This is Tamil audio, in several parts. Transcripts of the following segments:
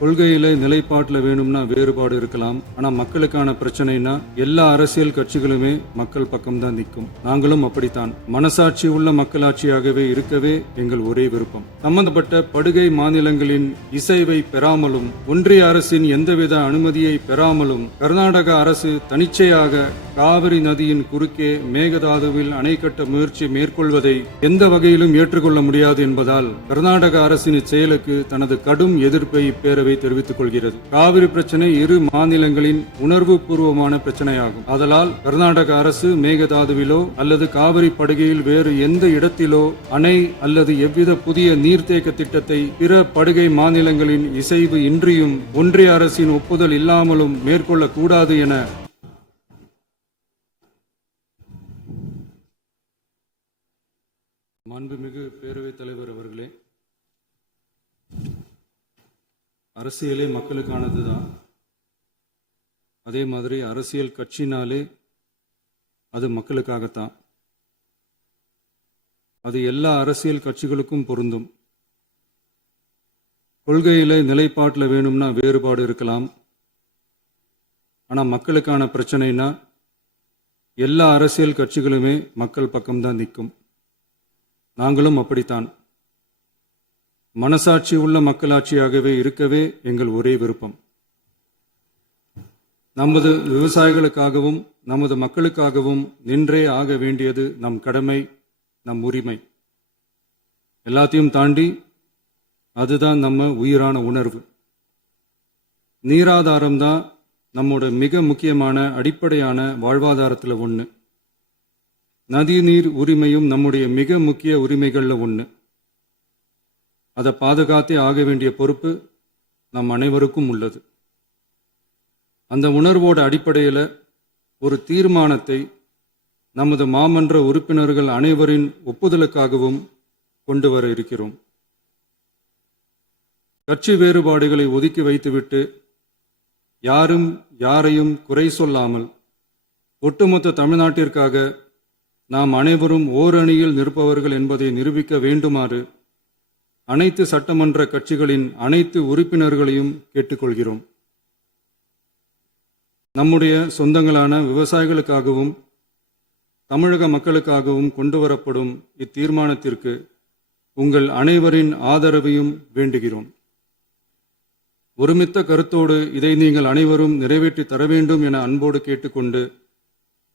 கொள்கையில நிலைப்பாட்டில் வேணும்னா வேறுபாடு இருக்கலாம். ஆனா மக்களுக்கான பிரச்சனைனா எல்லா அரசியல் கட்சிகளுமே மக்கள் பக்கம்தான் நிற்கும். நாங்களும் அப்படித்தான். மனசாட்சி உள்ள மக்களாட்சியாகவே இருக்கவே எங்கள் ஒரே விருப்பம். சம்பந்தப்பட்ட படுகை மாநிலங்களின் இசைவை பெறாமலும் ஒன்றிய அரசின் எந்தவித அனுமதியை பெறாமலும் கர்நாடக அரசு தனிச்சையாக காவிரி நதியின் குறுக்கே மேகதாதுவில் அணை கட்ட முயற்சி மேற்கொள்வதை எந்த வகையிலும் ஏற்றுக்கொள்ள முடியாது என்பதால் கர்நாடக அரசின் செயலுக்கு தனது கடும் எதிர்ப்பை இப்பேரவை தெரிவித்துக் கொள்கிறது. காவிரி பிரச்சனை இரு மாநிலங்களின் உணர்வு பூர்வமான பிரச்சனையாகும். ஆதலால் கர்நாடக அரசு மேகதாதுவிலோ அல்லது காவிரி படுகையில் வேறு எந்த இடத்திலோ அணை அல்லது எவ்வித புதிய நீர்த்தேக்க திட்டத்தை பிற படுகை மாநிலங்களின் இசைவு இன்றியும் ஒன்றிய அரசின் ஒப்புதல் இல்லாமலும் மேற்கொள்ளக்கூடாது என மாண்புமிகு பேரவைத் தலைவர் அவர்களே, அரசியலே மக்களுக்கானதுதான். அதே மாதிரி அரசியல் கட்சினாலே அது மக்களுக்காகத்தான். அது எல்லா அரசியல் கட்சிகளுக்கும் பொருந்தும். கொள்கையில நிலைப்பாட்டில் வேணும்னா வேறுபாடு இருக்கலாம். ஆனா மக்களுக்கான பிரச்சனைனா எல்லா அரசியல் கட்சிகளுமே மக்கள் பக்கம்தான் நிற்கும். நாங்களும் அப்படித்தான். மனசாட்சி உள்ள மக்களாட்சியாகவே இருக்கவே எங்கள் ஒரே விருப்பம். நமது விவசாயிகளுக்காகவும் நமது மக்களுக்காகவும் நின்றே ஆக வேண்டியது நம் கடமை, நம் உரிமை. எல்லாத்தையும் தாண்டி அதுதான் நம்ம உயிரான உணர்வு. நீராதாரம் தான் நம்மோட மிக முக்கியமான அடிப்படையான வாழ்வாதாரத்தில் ஒன்று. நதிநீர் உரிமையும் நம்முடைய மிக முக்கிய உரிமைகளில் ஒன்று. அதை பாதுகாத்தே ஆக வேண்டிய பொறுப்பு நம் அனைவருக்கும் உள்ளது. அந்த உணர்வோட அடிப்படையில் ஒரு தீர்மானத்தை நமது மாமன்ற உறுப்பினர்கள் அனைவரின் ஒப்புதலுக்காகவும் கொண்டு வர இருக்கிறோம். கட்சி வேறுபாடுகளை ஒதுக்கி வைத்துவிட்டு யாரும் யாரையும் குறை சொல்லாமல் ஒட்டுமொத்த தமிழ்நாட்டிற்காக நாம் அனைவரும் ஓரணியில் நிற்பவர்கள் என்பதை நிரூபிக்க வேண்டுமாறு அனைத்து சட்டமன்ற கட்சிகளின் அனைத்து உறுப்பினர்களையும் கேட்டுக்கொள்கிறோம். நம்முடைய சொந்தங்களான விவசாயிகளுக்காகவும் தமிழக மக்களுக்காகவும் கொண்டுவரப்படும் இத்தீர்மானத்திற்கு உங்கள் அனைவரின் ஆதரவையும் வேண்டுகிறோம். ஒருமித்த கருத்தோடு இதை நீங்கள் அனைவரும் நிறைவேற்றி தர வேண்டும் என அன்போடு கேட்டுக்கொண்டு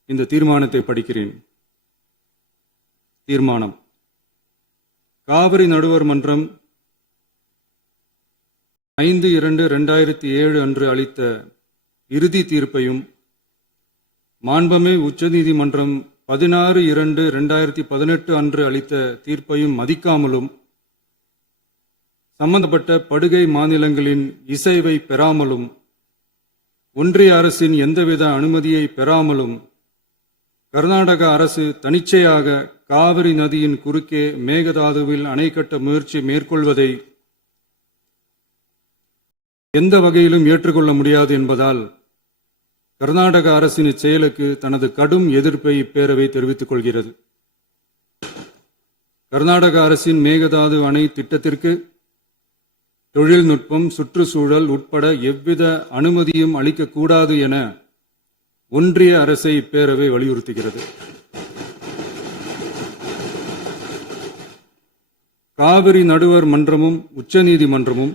இந்த தீர்மானத்தை படிக்கிறேன். தீர்மானம்: காவிரி நடுவர் மன்றம் 5/2/2007 அன்று அளித்த இறுதி தீர்ப்பையும் மாண்புமிகு உச்சநீதிமன்றம் 16/2/2018 அன்று அளித்த தீர்ப்பையும் மதிக்காமலும் சம்பந்தப்பட்ட படுகை மாநிலங்களின் இசைவை பெறாமலும் ஒன்றிய அரசின் எந்தவித அனுமதியை பெறாமலும் கர்நாடக அரசு தனிச்சையாக காவிரி நதியின் குறுக்கே மேகதாதுவில் அணை கட்ட முயற்சி மேற்கொள்வதை எந்த வகையிலும் ஏற்றுக்கொள்ள முடியாது என்பதால் கர்நாடக அரசின் செயலுக்கு தனது கடும் எதிர்ப்பை இப்பேரவை தெரிவித்துக் கொள்கிறது. கர்நாடக அரசின் மேகதாது அணை திட்டத்திற்கு தொழில்நுட்பம், சுற்றுச்சூழல் உட்பட எவ்வித அனுமதியும் அளிக்கக்கூடாது என ஒன்றிய அரசை இப்பேரவை வலியுறுத்துகிறது. காவிரி நடுவர் மன்றமும் உச்சநீதிமன்றமும்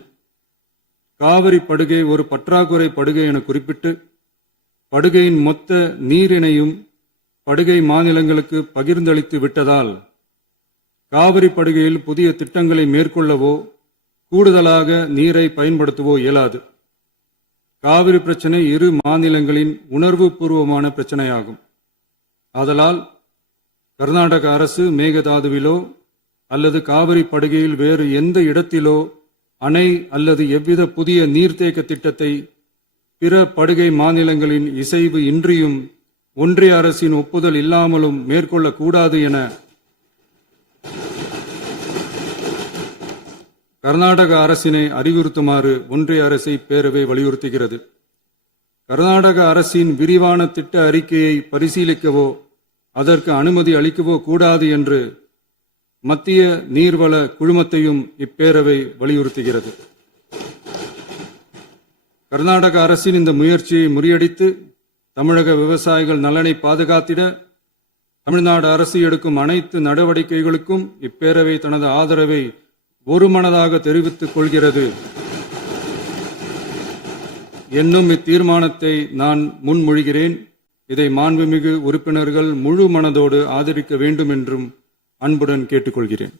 காவிரி படுகை ஒரு பற்றாக்குறை படுகை என குறிப்பிட்டு படுகையின் மொத்த நீரினையும் படுகை மாநிலங்களுக்கு பகிர்ந்தளித்து விட்டதால் காவிரி படுகையில் புதிய திட்டங்களை மேற்கொள்ளவோ கூடுதலாக நீரை பயன்படுத்தவோ இயலாது. காவிரி பிரச்சனை இரு மாநிலங்களின் உணர்வு பூர்வமான பிரச்சனையாகும். ஆதலால் கர்நாடக அரசு மேகதாதுவிலோ அல்லது காவிரி படுகையில் வேறு எந்த இடத்திலோ அணை அல்லது எவ்வித புதிய நீர்த்தேக்க திட்டத்தை பிற படுகை மாநிலங்களின் இசைவு இன்றியும் ஒன்றிய அரசின் ஒப்புதல் இல்லாமலும் மேற்கொள்ளக்கூடாது என கர்நாடக அரசினை அறிவுறுத்துமாறு ஒன்றிய அரசை பேரவை வலியுறுத்துகிறது. கர்நாடக அரசின் விரிவான திட்ட அறிக்கையை பரிசீலிக்கவோ அதற்கு அனுமதி அளிக்கவோ கூடாது என்று மத்திய நீர்வள குழுமத்தையும் இப்பேரவை வலியுறுத்துகிறது. கர்நாடக அரசின் இந்த முயற்சியை முறியடித்து தமிழக விவசாயிகள் நலனை பாதுகாத்திட தமிழ்நாடு அரசு எடுக்கும் அனைத்து நடவடிக்கைகளுக்கும் இப்பேரவை தனது ஆதரவை ஒருமனதாக தெரிவித்துக் கொள்கிறது என்னும் இத்தீர்மானத்தை நான் முன்மொழிகிறேன். இதை மாண்புமிகு உறுப்பினர்கள் முழு மனதோடு ஆதரிக்க வேண்டும் என்றும் அன்புடன் கேட்டுக்கொள்கிறேன்.